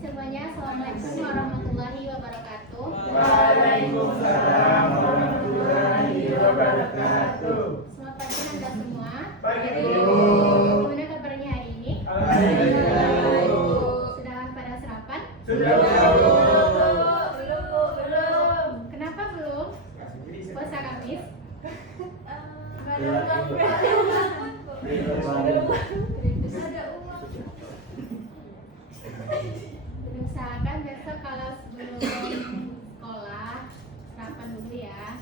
semuanya, Assalamualaikum warahmatullahi wabarakatuh. Waalaikumsalam warahmatullahi wabarakatuh. Selamat pagi Anda semua. Pagi. Gimana kabarnya hari ini? Alhamdulillah. Sudah pada sarapan? Sudah. Belum. Kenapa belum? Puasa Kamis? Usahakan besok kalau sebelum sekolah sarapan dulu ya.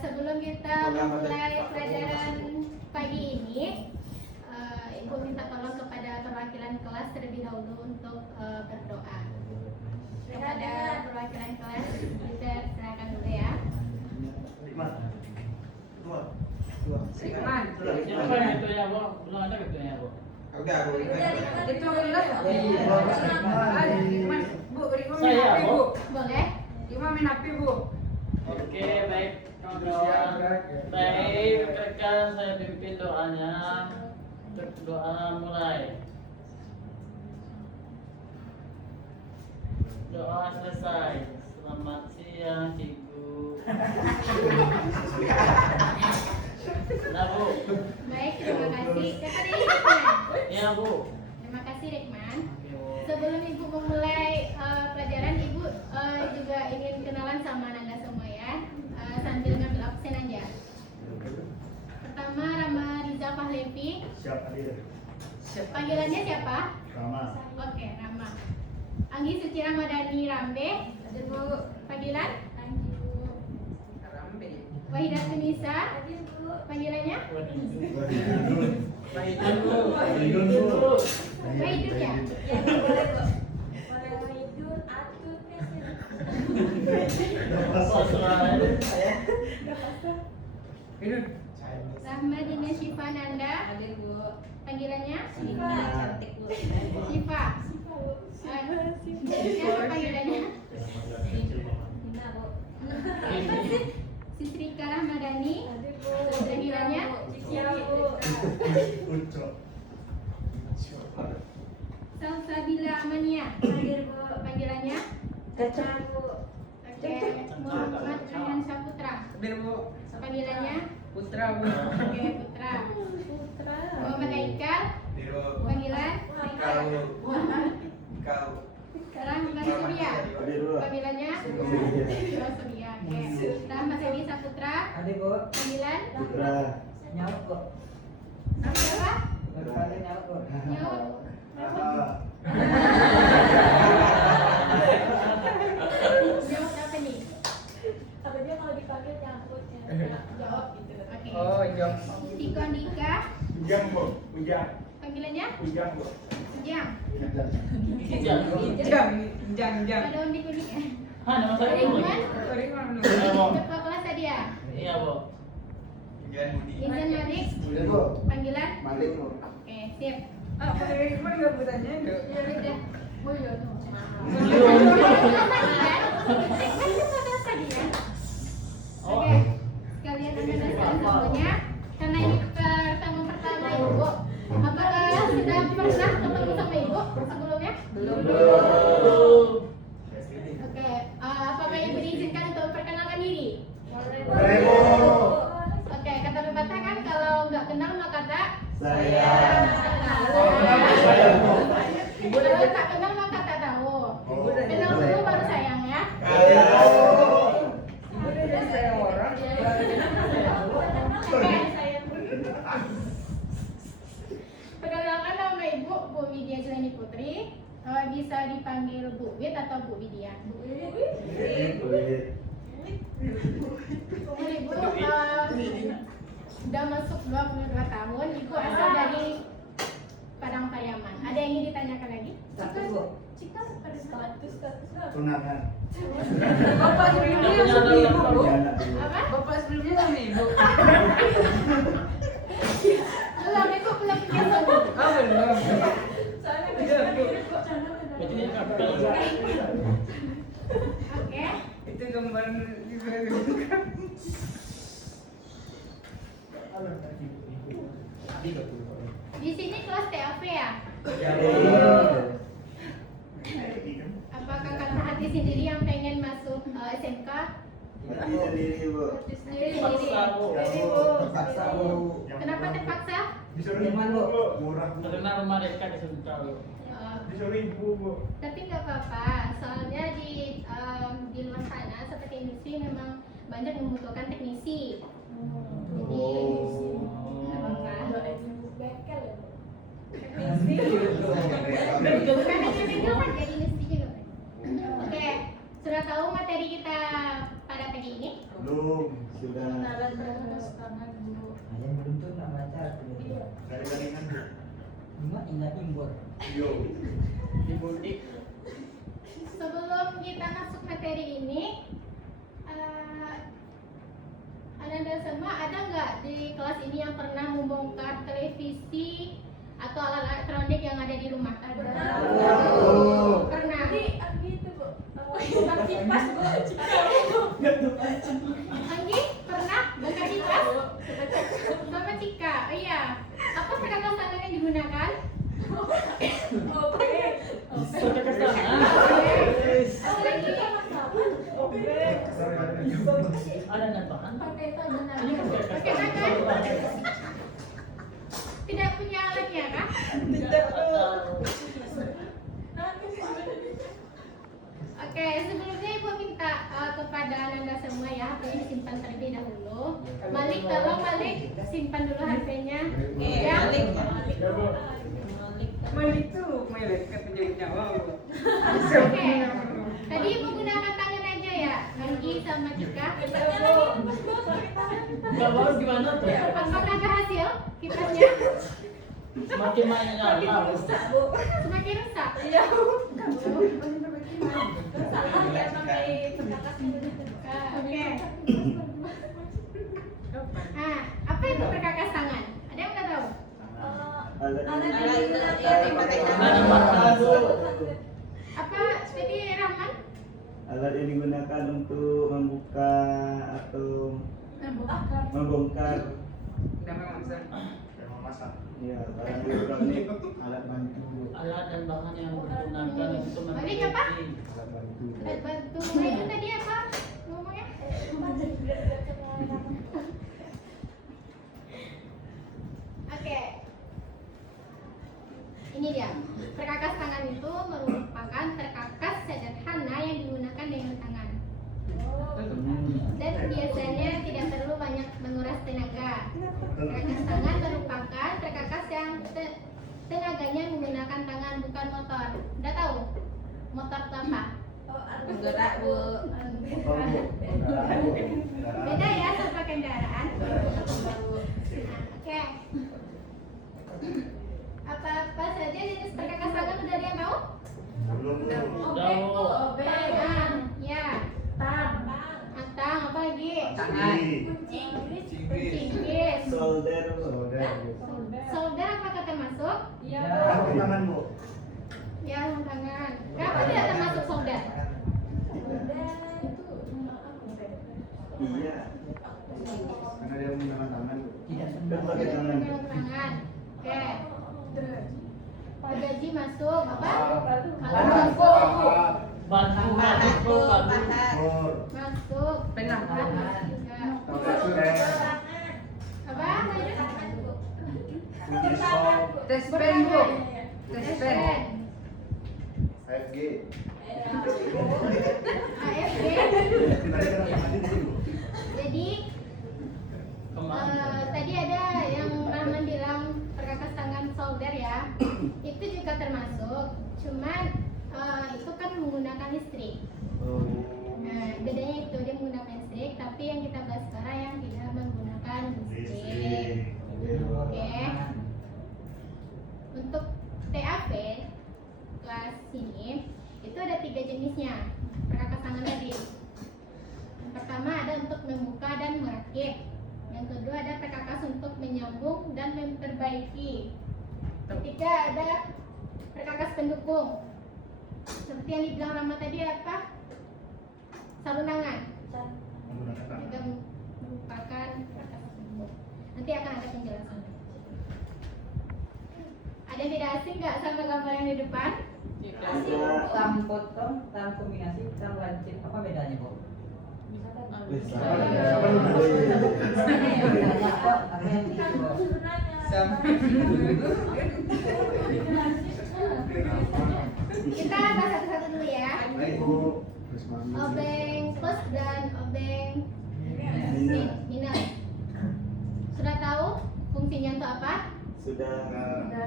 Sebelum kita memulai pelajaran pagi ini, Ibu minta tolong kepada perwakilan kelas terlebih dahulu untuk berdoa. Kepada perwakilan kelas kita silakan dulu ya. Siapa yang itu ya, Bu? Belum ada gitu ya, Bu? Saya, Bu. Boleh? Oke, baik kawan-kawan. Baik, rekan saya pimpin doanya. Untuk doa mulai. Doa selesai. Selamat siang, Cikgu. Nah, Bu. Baik, terima kasih. Siapa dari Rekman? Ya, Bu. Terima kasih Rekman. Oke, Bu. Sebelum Ibu memulai pelajaran, Ibu juga ingin kenalan sama Anda semua ya, sambil ngambil absen aja. Pertama, Rama Riza Pahlevi. Siapa dia? Panggilannya siapa? Rama. Oke, Rama. Anggi Suci Ramadhani Rambe. Panggilan? Wahidah Tunisa. Panggilannya? Wahidun ya? Rahmadina Syifa Nanda. Panggilannya? Syifa. Siapa panggilannya? Sistrika Rahmadani. Panggilannya? Salsabila Amania. Panggilannya? Oke, Muhammad Rayhan Saputra. Panggilannya? Putra, Bu. Oke, Putra. Muhammad Aikal. Panggilan? Rahmat Surya. Panggilannya? Surya. Oke. Rahmat Edi Saputra. Panggilan? Putra. Nyaut kok. Siapa? Baru nyaut kok. Nyaut. Nyaut apa nih? Apa dia kalau dipanggil nyangkut ya? Jawab gitu. Oke. Oh, jam. Tiko Andika. Ujang, Bu. Ujang. Panggilannya? Ujang, Bu. Ujang. Jam. Ada unik-unik ya? Hah, nama saya Bu. Ridwan. Iya, Bu. Ketua kelas tadi ya? Iya, Bu. Izan Malik. Panggilan? Malik, Bu. Oke, sip. Ah, Pak Ridwan nggak bertanya itu. Ya udah. Oh iya tuh. Oh. Oke, sekalian Anda dan semuanya, karena ini pertemuan pertama Ibu, apakah sudah pernah ketemu sama Ibu sebelumnya? Belum. Oke, apakah Ibu diizinkan untuk memperkenalkan diri? Boleh, Bu. Oke, kata pepatah kan kalau nggak kenal maka tak Saya. Kalau tak kenal maka tak tahu. Kenal dulu baru sayang ya. Ibu udah jadi sayang orang. Oke. Perkenalkan nama Ibu, Bu Widya Julani Putri. Bisa dipanggil Bu Wid atau Bu Widya. Umur Ibu udah masuk 22 tahun. Ibu asal dari Padang Pariaman. Ada yang ingin ditanyakan lagi? Satu, Bu. Cika pada Status Tunangan. Bapak sebelumnya sama Ibu, Bu. apa? Bapak sebelumnya sama Ibu. Belum, Ibu belum punya suami. Ah, belum. soalnya Udah, Bu. Bajunya kapel. Oke. Itu gambaran juga. Tadi Apa kakak hati sendiri yang pengen masuk SMK? Hati sendiri, Bu. Paksa, Bu. Paksa, Bu. Kenapa terpaksa? Bisa ribu bu, murah bu. Karena mereka kesulitan. Bisa ribu bu. Tapi nggak apa-apa, soalnya di luar sana seperti industri memang banyak membutuhkan teknisi. Jadi nggak apa-apa. Bengkel ya, Bu? Bukan hanya bengkel kan, jadi industri juga. Oke, sudah tahu materi kita pada pagi ini? Belum. Sudah. Kenalan perkakas tangan, Bu. Yang belum tuh nak baca Dari tandingan bu. cuma ingat impor. Yo. Di butik. Sebelum kita masuk materi ini, Ananda semua ada nggak di kelas ini yang pernah membongkar televisi atau alat elektronik yang ada di rumah? Ada. Pernah. Anggi itu, Bu. Bongkar kipas, Bu. Anggi pernah bongkar kipas? Sama Cika, iya. Apa perkakas tangan yang digunakan? Oke. Perkakas tangan. Apa lagi? Ada nambahan? Pakai tangan. Ini perkakas Pakai tangan? tangan. Tidak punya alatnya kah? Oke, sebelumnya Ibu minta kepada Ananda semua ya, HP-nya disimpan terlebih dahulu. Malik, tolong Malik simpan dulu HP-nya. Ya. Ya, Bu. Malik tuh melek ke penjahit nyawa. Oke. Tadi Ibu gunakan tangan aja ya, Anggi sama Cika. Enggak baru gimana tuh? Apakah berhasil kipasnya? Semakin banyak nyala. Semakin rusak. Iya. Salah ya pakai perkakas ini. Oke. Nah, apa itu perkakas tangan? Ada yang nggak tahu? Ada makan, Bu. Apa tadi Rahman? Alat yang digunakan untuk membuka atau membongkar Nama mangsa. Memang masak. ya barang elektronik, alat bantu, Bu. Alat dan bahan yang digunakan untuk Balik apa? Alat bantu. Alat bantu. Nah, itu tadi apa? Ngomongnya? Oke. Ini dia. Perkakas tangan itu merupakan perkakas sederhana yang digunakan dengan tangan. Dan biasanya tidak perlu banyak menguras tenaga. Perkakas tangan merupakan perkakas yang tenaganya menggunakan tangan, bukan motor. Udah tahu? Motor itu apa? Bergerak, Bu. Motor bu. Kendaraan bu. Kendaraan. Beda ya sama kendaraan. Nah, oke. Apa saja jenis perkakas tangan udah ada yang tahu? Belum bu. Jauh. Tangan, ya. Atang, apa lagi? Tangan. Cinggis. Solder, Bu. Solder bu. Solder apakah termasuk? Iya. Sarung tangan bu. Ya, sarung tangan. Kenapa tidak termasuk solder? Iya. Karena dia menggunakan tangan bu. Tidak Dan pakai tangan. Sarung tangan. Oke. Pak Gaji masuk apa? Pahat. Bantu, bantu, bantu. Bor. Masuk. Penang. Ya. Tes. Apa? Kunci sol. Tes pen, Bu. Tes pen. AFG. AFG. Tadi kan mati di sini bu. Jadi Kemana? tadi ada yang Rahman bilang perkakas tangan solder ya. Itu juga termasuk. Cuman itu kan menggunakan listrik. Oh. Nah, bedanya itu dia menggunakan listrik, tapi yang kita bahas sekarang yang tidak menggunakan listrik. Oke. Untuk TAP kelas ini itu ada 3 jenisnya perkakas tangan tadi. Yang pertama ada untuk membuka dan merakit. Yang kedua ada perkakas untuk menyambung dan memperbaiki. Ketiga ada perkakas pendukung. Seperti yang dibilang Rama tadi apa? Sarung tangan. Menggunakan tangan. Juga merupakan perkakas pendukung. Nanti akan ada penjelasan. Ada Ada yang tidak asing nggak sama gambar yang di depan? Ada Tam potong, tam kombinasi, tam lancip. Apa bedanya, Bu? Siapa lu? Bedanya apa? Apa yang di bawah? Kita bahas satu-satu dulu ya. Baik, Bu. Terus mami. Obeng plus dan obeng minus. minus. Sudah tahu fungsinya untuk apa? Sudah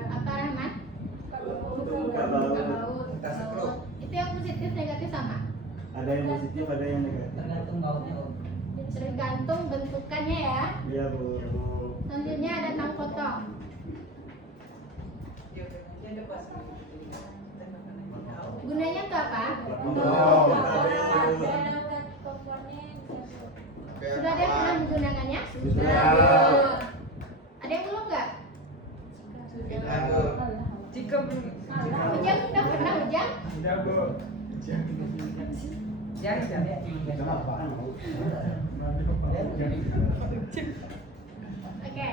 Apa Rahmat? buka baut. Itu yang positif negatif sama. Ada yang positif, ada yang negatif. Tergantung bautnya, Bu. Tergantung bentukannya ya. Iya, Bu. Selanjutnya ada tang potong. Gunanya untuk apa? Sudah ada yang pernah menggunakannya? Sudah. Ada yang belum nggak? Jika belum Ujang udah pernah Ujang? jangan. Sama apaan mau? Oke,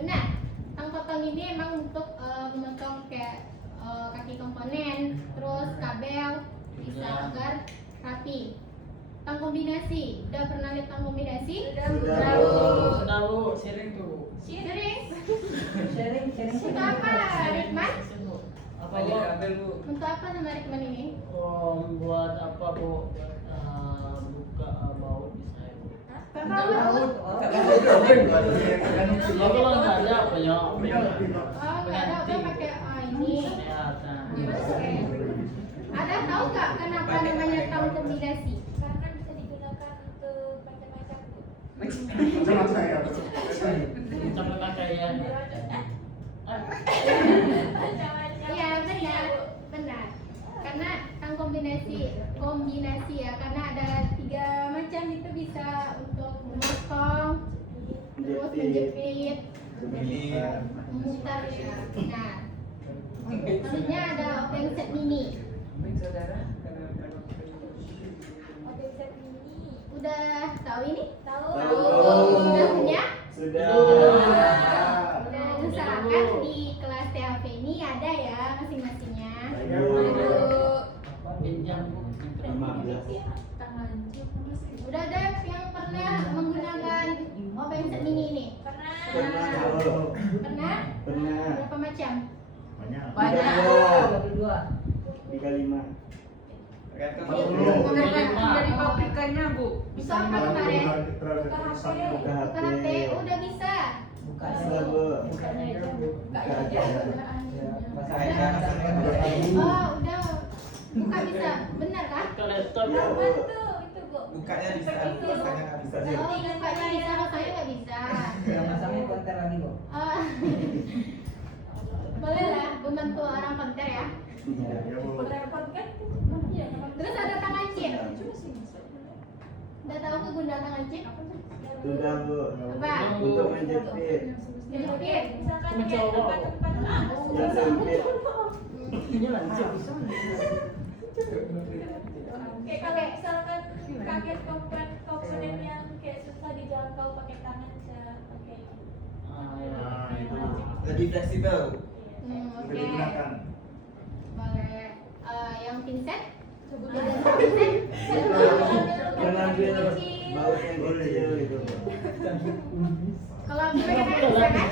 benar. Tang potong ini emang untuk memotong kayak kaki komponen, terus kabel, bisa agar rapi. Tang kombinasi, udah pernah lihat tang kombinasi? Sudah. Sudah Bu, sering tuh. Sering. Sharing Untuk apa, Rikman? Apa Balik Bu? kabel, Bu. Untuk apa sama Rikman ini? Buat apa Bu? Buka baut bisa ya Bu. Baut. Kalau nggak ada apa ya? Oh, nggak ada, udah pakai ini. Kesehatan. Oke. Ada tahu nggak kenapa namanya tang kombinasi? Karena bisa digunakan untuk macam-macam, Bu. Macam-macam ya. Kita pemakaian. Macam-macam. Iya benar, benar. Karena tang kombinasi ya, karena ada 3 macam itu bisa untuk memotong, terus menjepit, memutar ya. Nah, selanjutnya ada obeng set mini. Saudara, Obeng set mini. Udah tahu ini? Tahu? Sudah punya? Sudah. Udah usahakan di kelas THP ini ada ya masing-masingnya. Pinjam Bu. 15. Udah ada yang pernah menggunakan obeng set mini ini? Pernah. Pernah. Pernah? Pernah. Berapa macam? Banyak. Banyak. Dua. 22. 35. dari pabrikannya, Bu. Bisa apa kemarin? Buka Buka HP, HP. udah bisa. Buka Bisa, Bu. Bukanya aja, Bu. Buka aja. Ya, masa Udah. aja. Oh, udah. Buka bisa, benar kan? Ke laptop Iya, Bu. Bu. Itu, Bu. Bukanya bisa, Seperti itu. pasangnya nggak bisa. Oh, bukanya bisa, kalau saya nggak bisa. Yang masangnya konter lagi, Bu. Oh. Boleh lah, membantu orang konter ya. Iya. Repot kan? Iya. Terus ada tangan chip. Udah tahu kegunaan tangan chip? Sudah, Bu. Apa? Untuk menjepit. Menjepit. Misalkan kayak Mencoba. tempat-tempat Yang sempit. Ini lanjut bisa. kayak kalau misalkan kaget komponen yang kayak susah dijangkau pakai tangan bisa pakai Ah, ya. Lebih fleksibel. Oke. Digunakan. Boleh. Yang pinset? sebutan Ada pinset? Mengambil baut yang kecil itu, Bu. Kalau menggunakan bisa kan?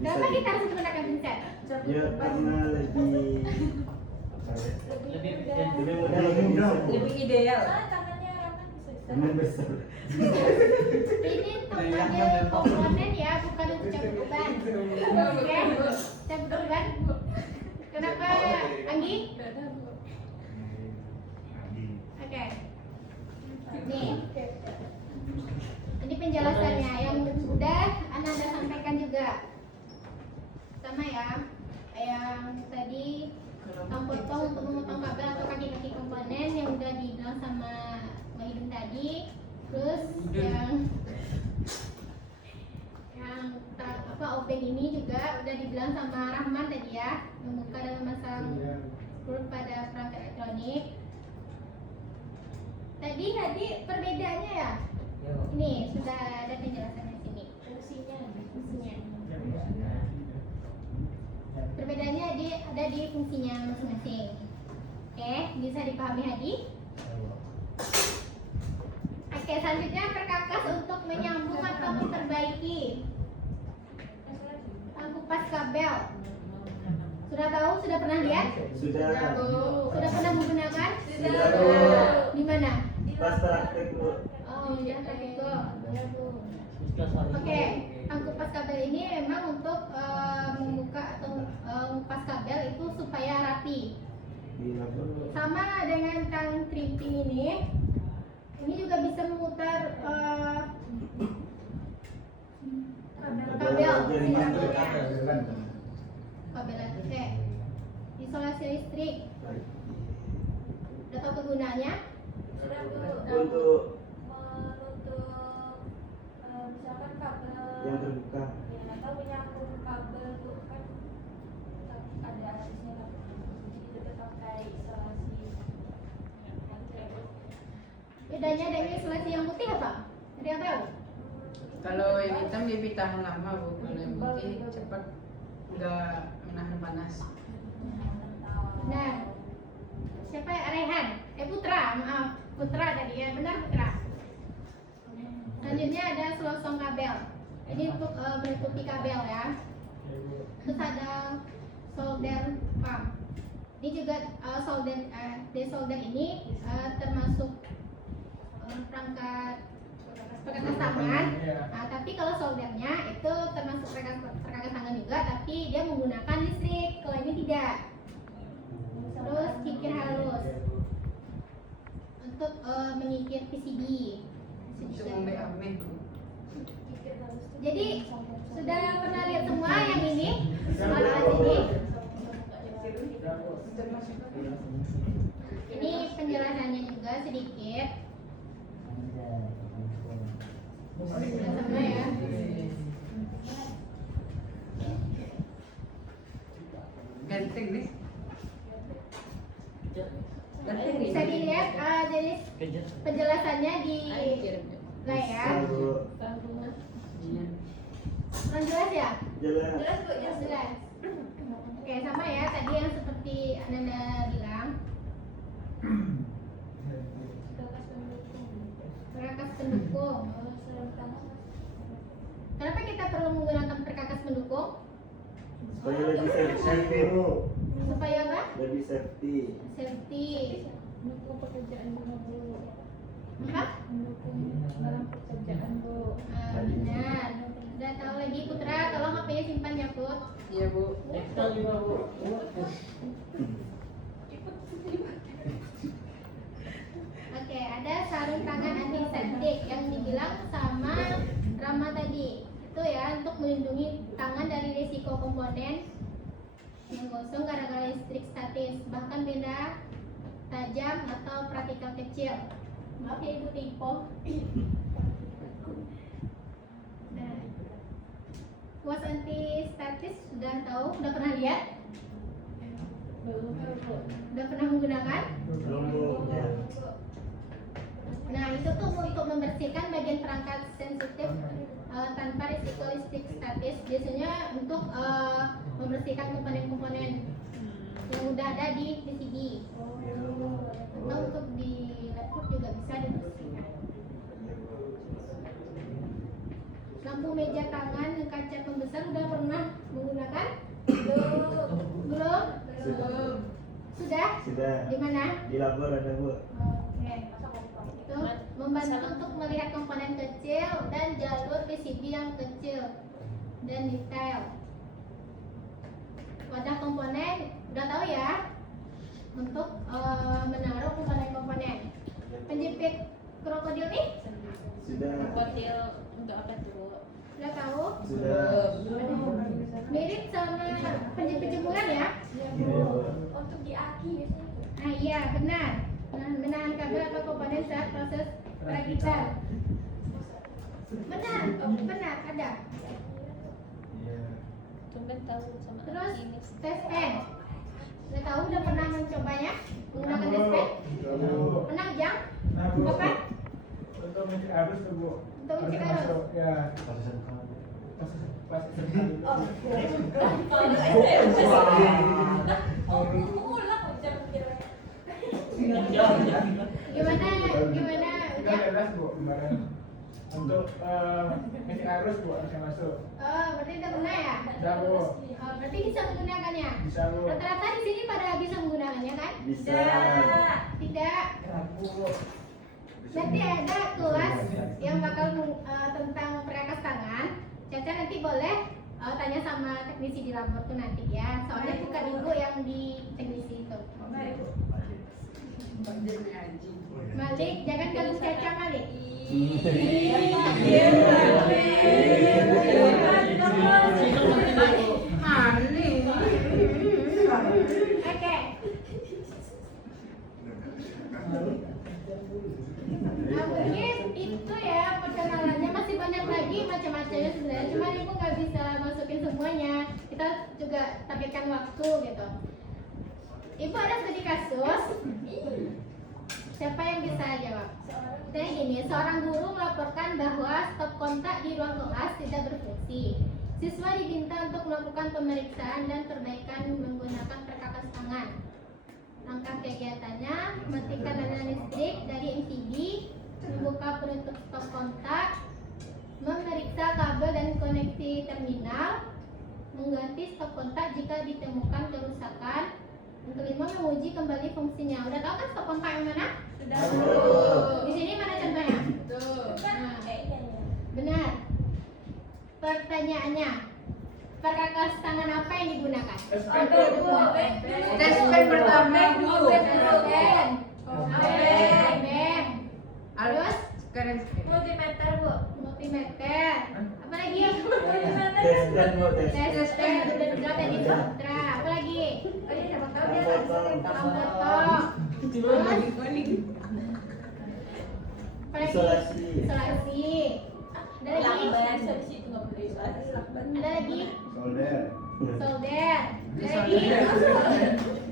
Kenapa kita harus menggunakan pinset? Ya, karena lebih Lebih lebih mudah, lebih bisa, Bu. Lebih ideal. tangannya Rahman bisa Lebih besar. Ini untuk ngambil komponen ya, bukan untuk cabut beban. Oke, cabut beban. Kenapa, Anggi? Oke. Nih. Ini penjelasannya yang udah Anda sampaikan juga. Sama ya, yang tadi potong untuk memotong kabel atau kaki-kaki komponen yang udah dibilang sama Mbak Hidung tadi. Terus yang obeng ini juga udah dibilang sama Rahman tadi ya, membuka dan memasang screw pada perangkat elektronik. Tadi perbedaannya ya, Yo. ini sudah ada penjelasannya di sini. fungsinya Fungsinya. Perbedaannya di fungsinya masing-masing. Oke, bisa dipahami Hadi? Oke, selanjutnya perkakas untuk menyambung atau memperbaiki kupas kabel. Sudah tahu? Sudah pernah lihat? Sudah. Sudah pernah menggunakan? Sudah, Bu. Di mana? Pas praktek, Bu. Oh, ya tadi kok. Ya, Bu. Sudah saling. Oke, kupas kabel ini memang untuk membuka atau mengupas kabel itu supaya rapi. Sama dengan tang crimping ini juga bisa memutar kabel. Kabel. Oke. Isolasi listrik. Udah tahu kegunaannya? Sudah Bu. Untuk Menutup misalkan kabel yang terbuka. ya, atau menyambung kabel tuh kan ada aksesnya kan. Jadi kita pakai isolasi yang cable. Bedanya dengan isolasi yang putih apa? Ada yang tahu? Kalau yang hitam dia lebih tahan lama, Bu. Kalau yang putih cepat nggak menahan panas. Benar. Siapa ya? Rehan? Putra, maaf. Putra tadi ya, benar Putra. Selanjutnya ada selosong kabel. Ini untuk menutupi kabel ya. Terus ada solder pump. Ini juga desolder ini termasuk perangkat tangan. Nah, tapi kalau soldernya itu termasuk perangkat tangan juga, tapi dia menggunakan listrik. Kalau ini tidak. Terus kikir halus untuk mengikir PCB. Cuma BAB. Jadi sudah pernah lihat semua yang ini, alat ini. Ini penjelasannya juga sedikit. Sudah sama ya. Ganteng nih. Bisa dilihat jadi penjelasannya di layar. Kurang jelas ya? Jelas. Jelas Bu, jelas. Jelas. Oke, sama ya tadi yang seperti Ananda bilang. Perkakas pendukung. Kenapa kita perlu menggunakan perkakas pendukung? Supaya lebih safety, Bu. Supaya apa? Lebih safety. Safety. Mendukung pekerjaan Bu. Apa? Mendukung dalam pekerjaan Bu. Benar. Udah tahu lagi Putra, tolong HP-nya simpan ya Put. Iya, Bu. Kita juga, Bu. Oke, ada sarung tangan antiseptik yang dibilang sama Rama tadi. Itu ya untuk melindungi tangan dari risiko komponen yang gosong gara-gara listrik statis, bahkan benda tajam atau partikel kecil. Maaf ya Ibu Tipo. Nah, kuas anti statis sudah tahu, sudah pernah lihat? Sudah pernah menggunakan? Belum, Bu. Nah, itu tuh untuk membersihkan bagian perangkat sensitif tanpa risiko listrik statis. Biasanya untuk membersihkan komponen-komponen yang udah ada di PCB. Atau untuk di laptop juga bisa dibersihkan. Lampu meja tangan kaca pembesar udah pernah menggunakan? Belum? Sudah? Sudah. Di mana? Di labor ada, Bu. Oke. Itu membantu untuk melihat komponen kecil dan jalur PCB yang kecil dan detail. Wadah komponen udah tahu ya, untuk menaruh komponen-komponen. Penjepit krokodil nih Sudah. Krokodil untuk apa tuh? udah tahu? Sudah. Mirip sama penjepit jemuran ya? Iya, Bu. Untuk di aki biasanya. Nah iya benar. Nah, menahan kabel atau komponen saat proses perakitan. Benar, benar ada. Tumben tahu sama Terus ini. tes pen. Udah tahu, udah pernah mencobanya menggunakan tes pen? Pernah Jang? Kapan? Untuk mengecek arus tuh, Bu. Untuk mengecek arus? Masuk, ya. Pas Oh, SMK. kalau SMP. arus bu, bisa masuk. Oh, berarti udah guna ya? Udah bu, Oh, berarti bisa menggunakannya. bisa bu. Rata-rata di sini pada bisa menggunakannya kan? Bisa. Tidak. Nanti ada kelas yang bakal tentang perkakas tangan. Caca nanti boleh tanya sama teknisi di labor tuh nanti ya. Soalnya bukan ibu yang di teknisi itu. Malik, jangan ganggu Caca Malik. Oke. Nah, mungkin itu ya perkenalannya, masih banyak lagi macam-macamnya sebenarnya, cuma ibu nggak bisa masukin semuanya, kita juga targetkan waktu gitu. Ibu ada studi kasus, siapa yang bisa jawab? Jadi gini, seorang guru melaporkan bahwa stop kontak di ruang kelas tidak berfungsi. Siswa diminta untuk melakukan pemeriksaan dan perbaikan menggunakan perkakas tangan. Langkah kegiatannya, matikan aliran listrik dari MTB, membuka penutup stop kontak, memeriksa kabel dan koneksi terminal, mengganti stop kontak jika ditemukan kerusakan. Yang kelima, menguji kembali fungsinya. Udah tahu kan stop kontak yang mana? Sudah. Di sini mana contohnya? Nah, benar. Pertanyaannya, perkakas tangan apa yang digunakan? SPP. Tes pen pertama bu. Ben. Ben. Terus Sekarang Multimeter bu. multimeter. Apa lagi? Tes dan bu, tes. Tes pen udah bilang tadi Putra. Apa lagi? Oh iya, siapa tahu dia Potong. Potong. Terus apa lagi? Isolasi. Isolasi. Ada lagi? di situ nggak boleh isolasi. Ada lagi? Solder. Solder. Ada lagi?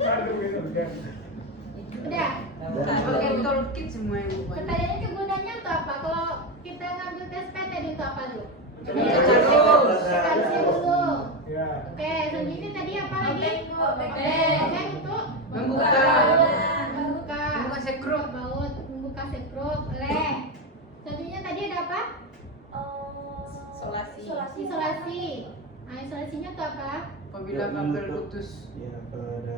Aduh, gitu, kan. Udah. pakai toolkit semua yang buat. Pertanyaannya kegunaannya untuk apa? Kalau kita ngambil tes PT untuk apa dulu? Harusnya dulu. Ya. Oke, selanjutnya tadi apa lagi? Obeng. Obeng untuk Membuka. membuka sekrup. baut, membuka sekrup. Oleh. Selanjutnya tadi ada apa? Isolasi. Nah, isolasinya untuk apa? Apabila kabel putus. Ya, kalau ada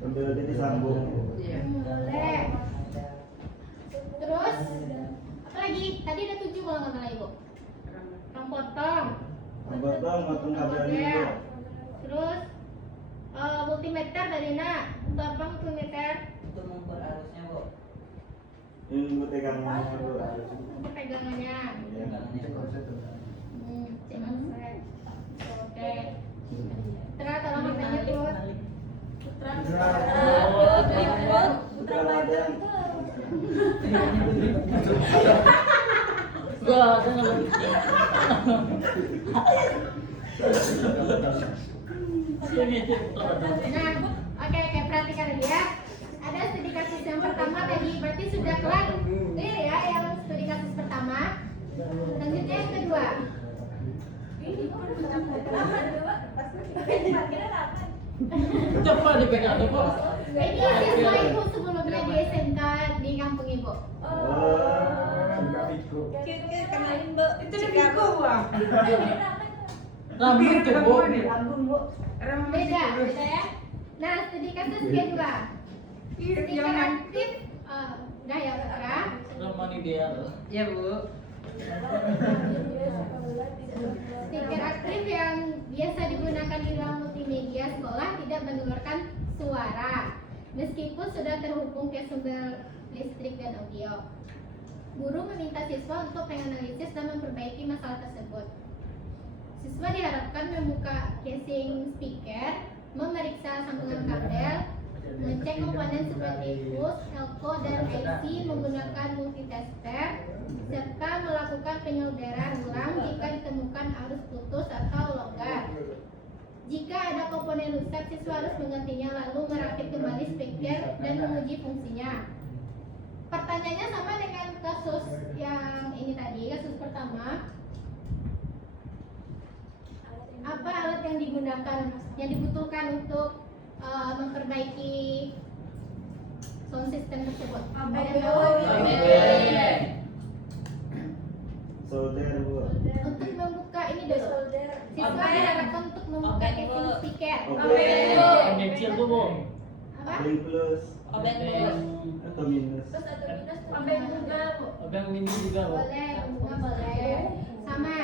kabel jadi sambung. Iya. Boleh. Terus apa lagi? Tadi ada 7 kalau nggak salah ibu. Rang potong. Potong kabelnya bu. Terus multimeter dari nak. Untuk apa multimeter? Untuk mengukur arusnya bu. Ini bu tegangannya bu. Untuk pegangannya. Ya. Cek konsep. Oke. Putra tolong bertanya terus. Putra. Putra Madang. Gua ada nggak? Nah, oke, perhatikan lagi ya. Ada studi kasus yang pertama tadi, berarti sudah kelar clear ya yang studi kasus pertama. Selanjutnya yang kedua. Coba dipegang tuh, Pak. Ini siswa ibu sebelumnya di SMK di kampung ibu. Suka Viko. Kenalin bu. Itu udah Viko wah. Rambut tuh, Bu. Beda ya. Nah, studi kasus kedua. Iya, Stiker jangan. aktif, udah ya Putra. Ramani dia. Ya bu. Stiker aktif yang biasa digunakan di ruang multimedia sekolah tidak mengeluarkan suara, meskipun sudah terhubung ke sumber listrik dan audio. Guru meminta siswa untuk menganalisis dan memperbaiki masalah tersebut. Siswa diharapkan membuka casing speaker, memeriksa sambungan kabel, mengecek komponen seperti fuse, elko, dan IC menggunakan multitester, serta melakukan penyelenggaraan ulang jika ditemukan arus putus atau longgar. Jika ada komponen rusak, siswa harus menggantinya lalu merakit kembali speaker dan menguji fungsinya. Pertanyaannya sama dengan kasus yang ini tadi, kasus pertama. Apa alat yang digunakan, yang dibutuhkan untuk memperbaiki sound system tersebut? Ada yang tahu? Solder bu. Untuk membuka ini dulu. Siswa diharapkan untuk membuka casing speaker. Yang kecil tuh bu. Apa? Obeng plus atau minus. Terus atau minus tuh Obeng juga, Bu. Obeng mini juga bu. Boleh, bunga boleh. Sama.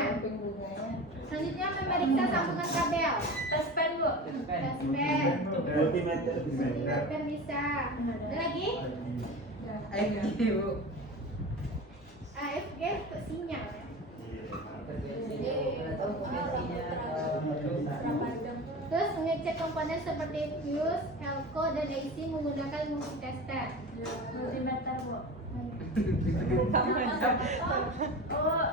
Selanjutnya memeriksa sambungan kabel. tes pen bu. Tespen. Multimeter bisa. Multimeter bisa. Ada lagi? AFG bu. AFG untuk sinyal ya. Kalau tahu potensinya Berapa jam? Terus mengecek komponen seperti fuse, elko, dan AC menggunakan multitester. Multimeter bu. Oh,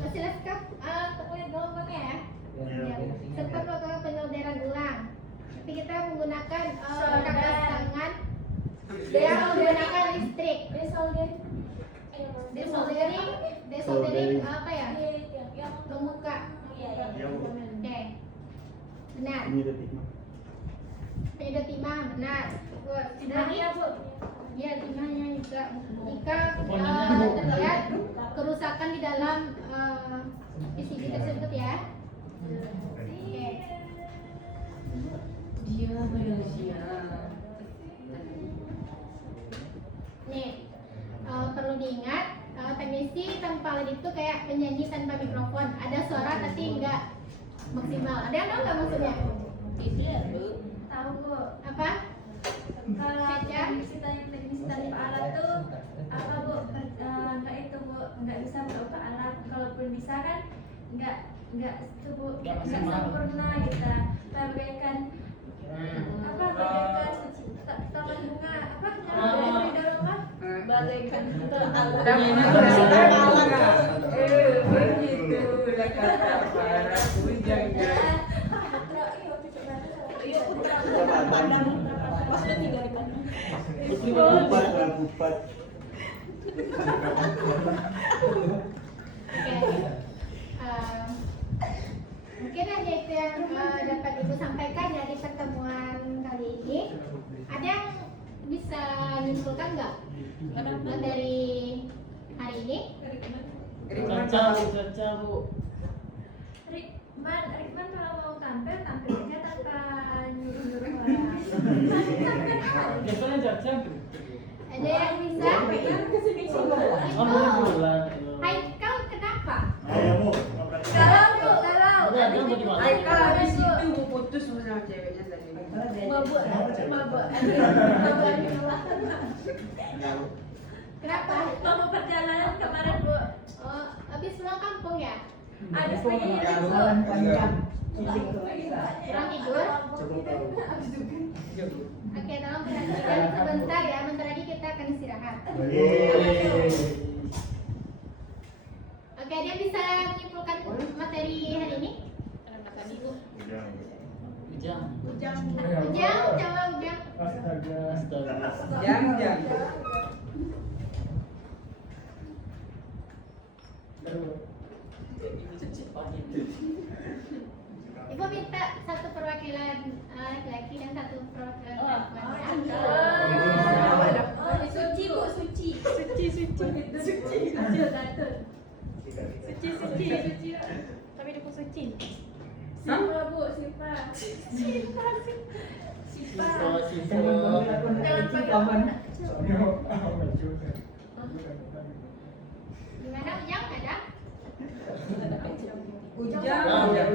Oscilloscope terlihat gelombangnya ya. Ya. Serta protokol penyolderan ulang. Tapi kita menggunakan perkakas tangan yang menggunakan listrik. Desoldering apa ya? Membuka. Oke. Benar. Ini udah timah. Penyedot timah, benar. Bagus. Lagi? Ya, timahnya juga. Jika terlihat kerusakan di dalam PCB tersebut ya. Oke. Dia Malaysia. Nih, perlu diingat, teknisi tanpa LED itu kayak penyanyi tanpa mikrofon. Ada suara tapi enggak maksimal. Ada yang tahu nggak maksudnya? tahu bu. Apa? Kalau teknisi tanpa alat tuh apa bu? Enggak itu bu, enggak bisa membuka alat. Kalaupun bisa kan enggak itu bu, Nggak enggak maksimal. sempurna kita. Bagaikan apa? Bagaikan taman bunga apa? Yang di dalam apa? Bagaikan Begitu lah kata para bujang guys. Kupat lah kupat. Oke. Mungkin hanya itu yang dapat Ibu sampaikan ya di pertemuan kali ini. Ada yang bisa menyimpulkan nggak dari hari ini? Caca bu. Rikman kalau mau tampil tampilnya tanpa nyuruh orang. Biasanya caca. Ada yang bisa? Oh bulan. Haikal kenapa? Ayo bu. Kalau Udah ada mau gimana? Haikal habis itu bu putus sama ceweknya tadi. mabuk. Kenapa? Mau perjalanan kemarin bu, Oh, habis pulang kampung ya? habis lagi bu. Kurang tidur? Oke, tolong perhatikan sebentar ya. Bentar lagi kita akan istirahat. Oke, dia bisa menyimpulkan materi hari ini? Ujang. Ujang, coba Ujang. Astaga. Astaga. Jam. Ibu minta satu perwakilan laki-laki dan satu perwakilan perempuan. Suci bu, suci. Suci. Tapi dia pun suci. Siapa bu, siapa? Siswa. Gimana Ujang, ada? Ujang.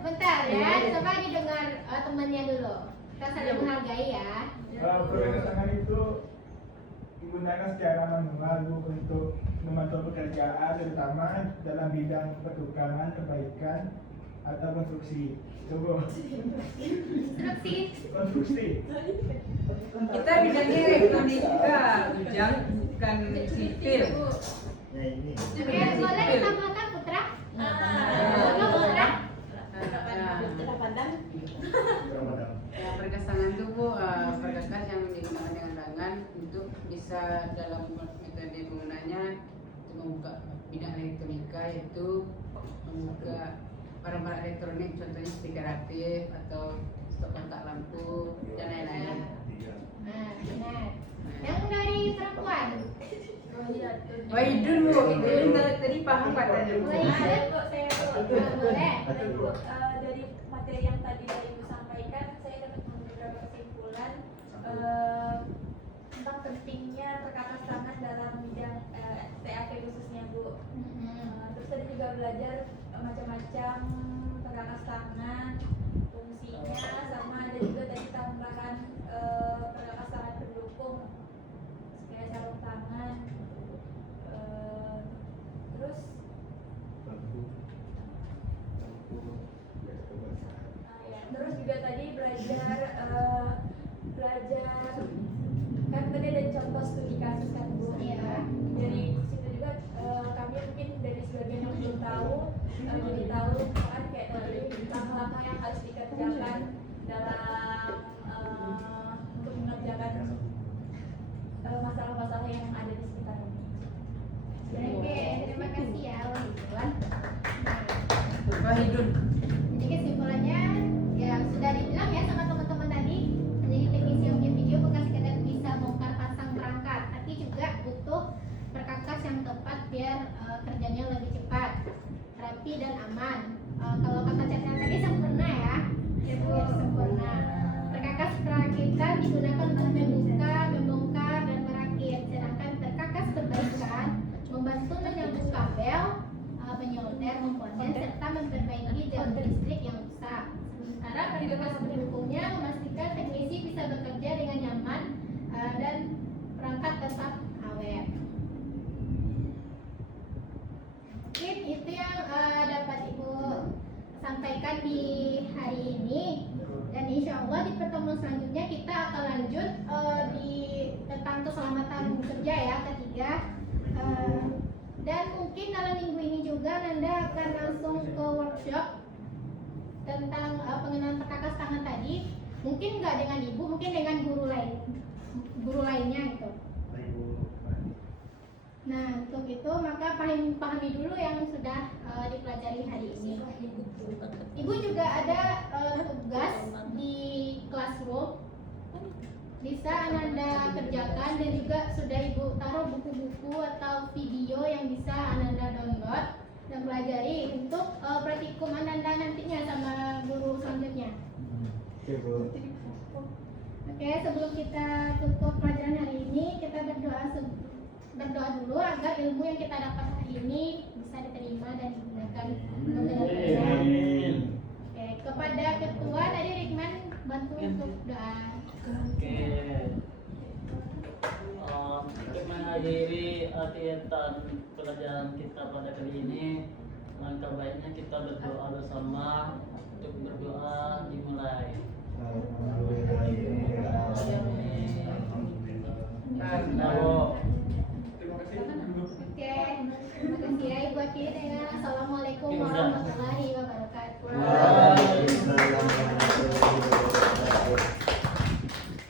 Bentar ya, coba didengar temannya dulu. Kita saling menghargai ya. Prioritas tangan itu digunakan secara manual Bu, untuk memantau pekerjaan terutama dalam bidang pertukangan, perbaikan atau konstruksi. Coba Instruksi. konstruksi. Kita bidangnya elektronika, Ujang bukan sipil. Ya ini. Oke, boleh ditambahkan Putra? Coba Putra. Ya, perkasangan itu bu, perkakas yang digunakan dengan tangan untuk bisa dalam metode penggunaannya untuk membuka bidang elektronika, yaitu membuka barang-barang elektronik, contohnya speaker aktif atau stop kontak lampu dan lain-lain. Nah, benar. Yang dari perempuan. Wah, Idun bu, Idun tadi paham pak tadi. Mulai Ada Idun. kok saya kok. Boleh. Dari dari materi yang tadi Ibu sampaikan, saya dapat beberapa kesimpulan tentang pentingnya perkakas tangan dalam bidang TAP khususnya Bu. Terus tadi juga belajar macam-macam perkakas tangan, fungsinya, sama ada juga tadi tambahan perkakas tangan pendukung kayak sarung tangan. Terus terus juga tadi belajar kan tadi ada contoh studi kasus kan Bu. Iya. Dari situ juga kami mungkin dari sebagian yang belum tahu jadi tahu kan kayak tadi langkah-langkah yang harus dikerjakan dalam untuk mengerjakan masalah-masalah yang ada di sekitar ini. Oke, terima kasih ya Idun. Wah, Idun. Jadi kesimpulannya yang sudah dibilang ya sama teman-teman tadi, menjadi teknisi audio video bukan sekedar bisa bongkar pasang perangkat, tapi juga butuh perkakas yang tepat biar kerjanya lebih cepat, rapi dan aman. Kalau kata Catra tadi sempurna ya, biar sempurna. Perkakas perakitan digunakan untuk membuka, membongkar dan merakit, sedangkan perkakas perbaikan membantu menyambung kabel, menyolder, memponen serta memperbaiki jalur listrik yang rusak. Sementara perkakas pendukungnya memastikan teknisi bisa bekerja dengan nyaman dan perangkat tetap awet. Mungkin itu yang dapat Ibu sampaikan di hari ini. Dan insya Allah di pertemuan selanjutnya kita akan lanjut di tentang keselamatan kerja ya, ketiga. Dan mungkin dalam minggu ini juga Nanda akan langsung ke workshop tentang pengenalan perkakas tangan tadi. Mungkin nggak dengan Ibu, mungkin dengan guru lainnya gitu. Nah, untuk itu maka pahami dulu yang sudah dipelajari hari ini. Ibu juga ada tugas di classroom, bisa Ananda kerjakan, dan juga sudah Ibu taruh buku-buku atau video yang bisa Ananda download dan pelajari untuk praktikum Ananda nantinya sama guru selanjutnya. Oke, sebelum kita tutup pelajaran hari ini, kita berdoa dulu agar ilmu yang kita dapat hari ini bisa diterima dan digunakan untuk kerja. Oke, kepada ketua tadi Rikman bantu untuk doa. Oke. Untuk mengakhiri kegiatan pelajaran kita pada kali ini, langkah baiknya kita berdoa bersama. Untuk berdoa dimulai. Oke, terima kasih ya Ibu Aki dengan Assalamualaikum warahmatullahi wabarakatuh.